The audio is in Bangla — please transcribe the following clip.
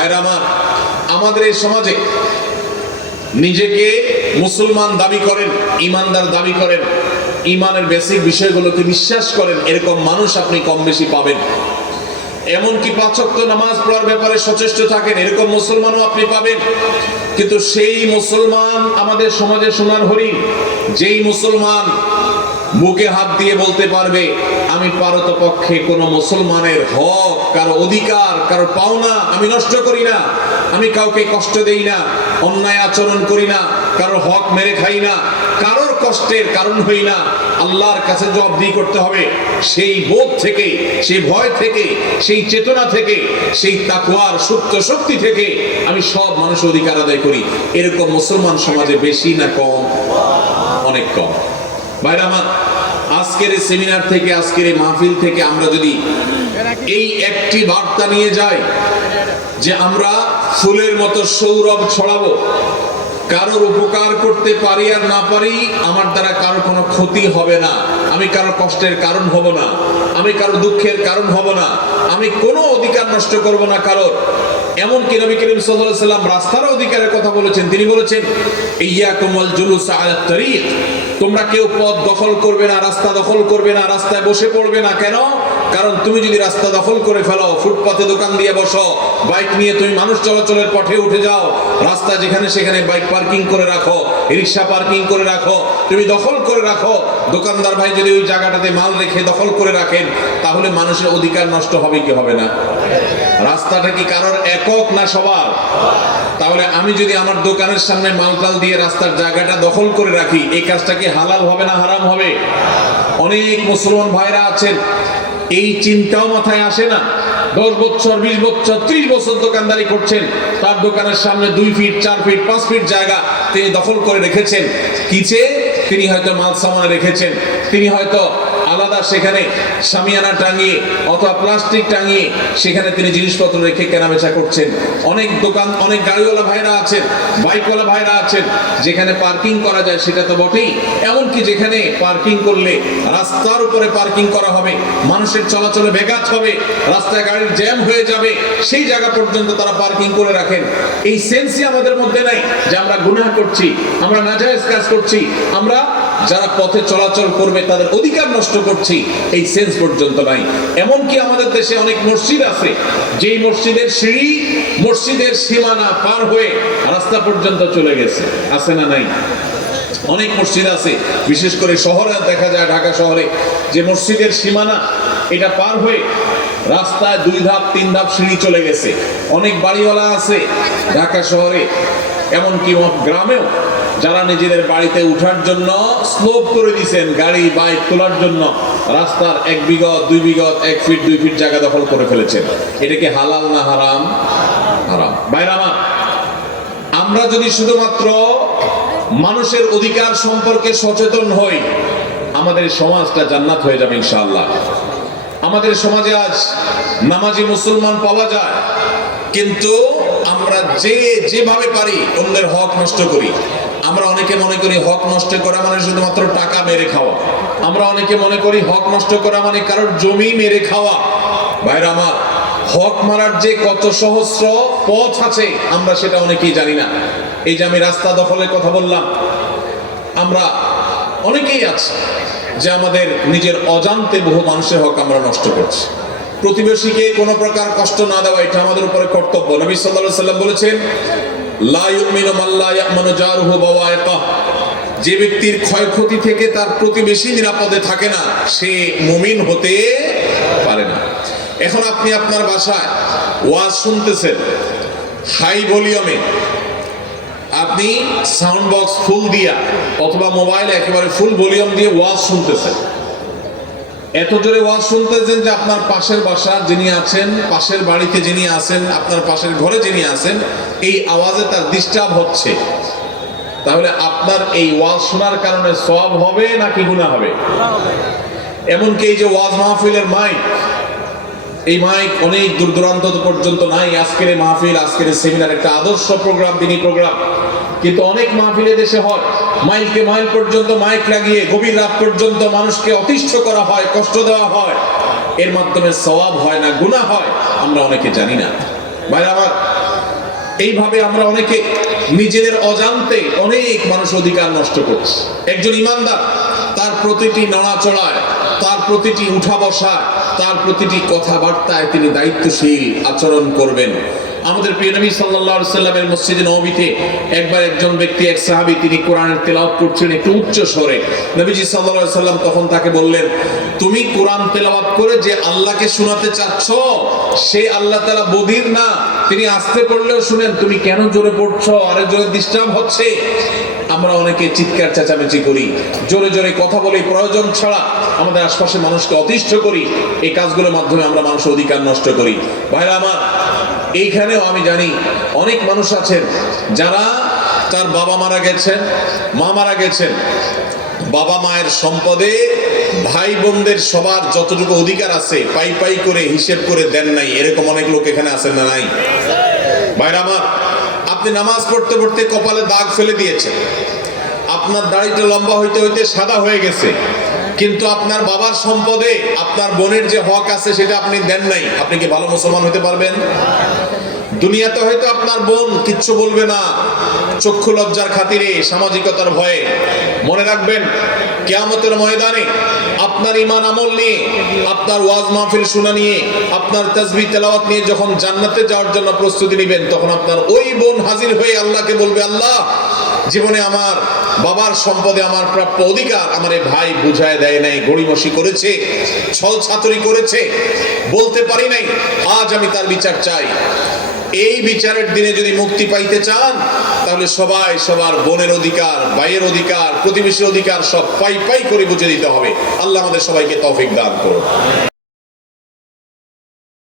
ভাইরা আমার, আমাদের এই সমাজে নিজেকে মুসলমান দাবি করেন, ইমানদার দাবি করেন, ইমানের বেসিক বিষয়গুলোকে বিশ্বাস করেন, এরকম মানুষ আপনি কম বেশি পাবেন। এমনকি 5 ওয়াক্ত নামাজ পড়ার ব্যাপারে সচেষ্ট থাকেন, এরকম মুসলমানও আপনি পাবেন। কিন্তু সেই মুসলমান আমাদের সমাজে সোনার হরিণ, যেই মুসলমান বুকে হাত দিয়ে বলতে পারবে আমি পারতপক্ষে কোনো মুসলমানের হক, কারো অধিকার, কারো পাওনা আমি নষ্ট করি না, আমি কাউকে কষ্ট দেই না, অন্যায় আচরণ করি না, কারোর হক মেরে খাই না, কারোর কষ্টের কারণ হই না, আল্লাহর কাছে জবাবদিহি করতে হবে, সেই বোধ থেকে, সেই ভয় থেকে, সেই চেতনা থেকে, সেই তাকওয়ার সুপ্ত শক্তি থেকে আমি সব মানুষের অধিকার আদায় করি, এরকম মুসলমান সমাজে বেশি না কম? অনেক কম। ভাইরা আমার, আজকের এই সেমিনার থেকে, আজকের এই মাহফিল থেকে আমরা যদি এই একটি বার্তা নিয়ে যাই যে আমরা ফুলের মতো সৌরভ ছড়াবো, কারোর উপকার করতে পারি আর না পারি, আমার দ্বারা কারোর কোনো ক্ষতি হবে না, আমি কারোর কষ্টের কারণ হব না, আমি কারোর দুঃখের কারণ হব না, আমি কোনো অধিকার নষ্ট করব না কারোর। এমনকি নবী করিম সাল্লাল্লাহু আলাইহি ওয়াসাল্লাম রাস্তার অধিকারের কথা বলেছেন। তিনি বলেছেন ইয়াকুম ওয়াল জুলুস আলা তারিক, তোমরা কেউ পথ দখল করবে না, রাস্তা দখল করবে না, রাস্তায় বসে পড়বে না। কেন? কারণ তুমি যদি রাস্তা দখল করে ফেলো, ফুটপাতে দোকান দিয়ে বসো, বাইক নিয়ে তুমি মানুষ চলাচলের পথে উঠে যাও, রাস্তা যেখানে সেখানে বাইক পার্কিং করে রাখো, রিক্সা পার্কিং করে রাখো, তুমি দখল করে রাখো, দোকানদার ভাই যদি ওই জায়গাটাতে মাল রেখে দখল করে রাখেন, তাহলে মানুষের অধিকার নষ্ট হবে কি হবে না? রাস্তাটা কি কারোর একক না সবার? তাহলে আমি যদি আমার দোকানের সামনে মালটাল দিয়ে রাস্তার জায়গাটা দখল করে রাখি, এই কাজটা কি হালাল হবে না হারাম হবে? অনেক মুসলমান ভাইরা আছেন, এই চিন্তাও মাথায় আসে না। 10 বছর, 20 বছর, 30 বছর দোকানদারি করছেন, তার দোকানের সামনে 2 ফিট, 4 ফিট, 5 ফিট জায়গা তিনি দখল করে রেখেছেন। কিছে? তিনি হয়তো মাল সামান রেখেছেন, তিনি হয়তো আলাদা সেখানে শামিয়ানা টাঙিয়ে অথবা প্লাস্টিক টাঙিয়ে সেখানে তিনি জিনিসপত্র রেখে কেনাবেচা করছেন। অনেক দোকান, অনেক গাড়িওয়ালা ভাইরা আছেন, বাইকওয়ালা ভাইরা আছেন, যেখানে পার্কিং করা যায় সেটা তো বটেই, এমনকি যেখানে পার্কিং করলে রাস্তার উপরে পার্কিং করা হবে, মানুষের চলাচলে ব্যাঘাত হবে, রাস্তায় গাড়ির জ্যাম হয়ে যাবে, সেই জায়গা পর্যন্ত তারা পার্কিং করে রাখেন। এই সেন্সই আমাদের মধ্যে নাই যে আমরা গুনাহ করছি, আমরা নাজায়েজ কাজ করছি, আমরা যারা পথে চলাচল করবে তাদের অধিকার নষ্ট করছি, এই সেন্স পর্যন্ত নাই। এমনকি আমাদের দেশে অনেক মসজিদ আছে, যেই মসজিদের সিঁড়ি মসজিদের সীমানা পার হয়ে রাস্তা পর্যন্ত চলে গেছে, আছে না নাই? অনেক মসজিদ আছে, বিশেষ করে শহরে দেখা যায়, ঢাকা শহরে, যে মসজিদের সীমানা এটা পার হয়ে রাস্তায় 2 ধাপ 3 ধাপ সিঁড়ি চলে গেছে। অনেক বাড়িওয়ালা আছে ঢাকা শহরে, এমনকি গ্রামেও, যারা নিজেদের বাড়িতে উঠার জন্য স্লোপ করে দিয়েছেন, গাড়ি বাইক তোলার জন্য রাস্তার 1 বিঘত 2 বিঘত 1 ফিট 2 ফিট জায়গা দখল করে ফেলেছেন। এটা কি হালাল না হারাম? হারাম। ভাইরা আমার, আমরা যদি শুধুমাত্র মানুষের অধিকার সম্পর্কে সচেতন হই, আমাদের সমাজটা জান্নাত হয়ে যাবে ইনশাআল্লাহ। আমাদের সমাজে আজ নামাজি মুসলমান পাওয়া যায়, কিন্তু আমরা যেভাবে পারি অন্যের হক নষ্ট করি। আমরা অনেকে মনে করি হক নষ্ট করা মানে শুধুমাত্র টাকা মেরে খাওয়া, আমরা অনেকে মনে করি হক নষ্ট করা মানে কারোর জমি মেরে খাওয়া। ভাইরা আমার, হক মারার যে কত সহস্র পথ আছে আমরা সেটা অনেকেই জানি না। এই যে আমি রাস্তা দখলের কথা বললাম, আমরা অনেকেই আছে যে আমাদের নিজের অজান্তে বহু মানুষের হক আমরা নষ্ট করছি। প্রতিবেশীকে কোনো প্রকার কষ্ট না দেওয়া, এটা আমাদের উপরে কর্তব্য। নবী সাল্লাল্লাহু আলাইহি ওয়াসাল্লাম বলেছেন লা ইউমিনু মান লা ইয়ামানু জারুহু বাওয়াইকাহ, যে ব্যক্তির ক্ষয়ক্ষতি থেকে তার প্রতিবেশী নিরাপদে থাকে না, সে মুমিন হতে পারে না। এখন আপনি আপনার বাসায় ওয়াজ শুনতেছেন হাই ভলিউমে, আপনি সাউন্ড বক্স ফুল দিয়া অথবা মোবাইলে একেবারে ফুল ভলিউম দিয়ে ওয়াজ শুনতেছেন, এত জোরে ওয়াজ শুনতেছেন যে আপনার পাশের বাসা যিনি আছেন, পাশের বাড়িতে যিনি আছেন, আপনার পাশের ঘরে যিনি আছেন, এই আওয়াজে তার ডিস্টার্ব হচ্ছে। তাহলে আপনার এই ওয়াজ শোনার কারণে সওয়াব হবে নাকি গুনাহ হবে? এমনকি এই যে ওয়াজ মাহফিলের মাইক, এই মাইক অনেক দূর দূরান্ত পর্যন্ত নাই। আজকের এই মাহফিল, আজকের এই সেমিনার একটা আদর্শ প্রোগ্রাম, দিনী প্রোগ্রাম, কিন্তু অনেক মাহফিলে দেশে হয় মাইলকে মাইল পর্যন্ত মাইক লাগিয়ে গভীর রাত পর্যন্ত মানুষকে অতিষ্ঠ করা হয়, কষ্ট দেওয়া হয়, এর মাধ্যমে সওয়াব হয় না গুনাহ হয় আমরা অনেকে জানি না। ভাই আমার, এইভাবে আমরা অনেকে নিজেদের অজান্তে অনেক মানুষ অধিকার নষ্ট করছে। একজন ইমানদার তার প্রতিটি নড়াচড়ায়, তার প্রতিটি উঠা বসায়, তার প্রতিটি কথাবার্তায় তিনি দায়িত্বশীল আচরণ করবেন। আমাদের প্রিয় নবী সাল্লাল্লাহু আলাইহি সাল্লামের মসজিদে নববীতে একবার একজন ব্যক্তি, এক সাহাবী, তিনি কোরআনের তেলাওয়াত করছিলেন একটু উচ্চ স্বরে। নবীজি সাল্লাল্লাহু আলাইহি সাল্লাম তখন তাকে বললেন, তুমি কোরআন তেলাওয়াত করে যে আল্লাহকে শোনাতে চাচ্ছ, সে আল্লাহ তাআলা বধির না, তিনি আস্তে পড়লেও শুনেন, তুমি কেন জোরে পড়ছো? আরে জোরে ডিস্টার্ব হচ্ছে। আমরা অনেকে চিৎকার চেঁচামেচি করি, জোরে জোরে কথা বলি, প্রয়োজন ছাড়া আমাদের আশপাশে মানুষকে অতিষ্ঠ করি। এই কাজগুলোর মাধ্যমে আমরা মানুষের অধিকার নষ্ট করি। ভাইরা আমার, এইখানেও আমি জানি অনেক মানুষ আছেন যারা তার বাবা মারা গেছেন, মা মারা গেছেন, বাবা মায়ের সম্পদে ভাই বোনদের সবার যতটুকু অধিকার আছে পাই পাই করে হিসেব করে দেন নাই। এরকম অনেক লোক এখানে আছেন না নাই? ভাইরা আমার, আপনি নামাজ পড়তে পড়তে কপালে দাগ ফেলে দিয়েছেন, আপনার দাড়িটা লম্বা হইতে হইতে সাদা হয়ে গেছে, কিন্তু আপনার বাবার সম্পদে আপনার বোনের যে হক আছে সেটা আপনি দেন নাই। আপনি কি ভালো মুসলমান হতে পারবেন? দুনিয়াতে হয়তো আপনার বোন কিচ্ছু বলবে না, চক্ষু লজ্জার খাতিরে, সামাজিকতার ভয়ে। মনে রাখবেন, কিয়ামতের ময়দানে আপনার ঈমান আমল নিয়ে, আপনার ওয়াজ মাহফিল শোনা নিয়ে, আপনার তাসবিহ তেলাওয়াত নিয়ে যখন জান্নাতে যাওয়ার জন্য প্রস্তুতি নেবেন, তখন আপনার ওই বোন হাজির হয়ে আল্লাহকে বলবে, আল্লাহ, জীবনে আমার বাবার সম্পদে আমার প্রাপ্য অধিকার আমার এই ভাই বুঝায় দেয় নাই, গড়িমসি করেছে, ছল ছাতুরি করেছে, বলতে পারি নাই, আজ আমি তার বিচার চাই। এই বিচারের দিনে যদি মুক্তি পাইতে চান, তাহলে সবাই সবার বোনের অধিকার, ভাইয়ের অধিকার, প্রতিবেশীর অধিকার সব পাই পাই করে বুঝে দিতে হবে। আল্লাহ আমাদের সবাইকে তৌফিক দান করুন।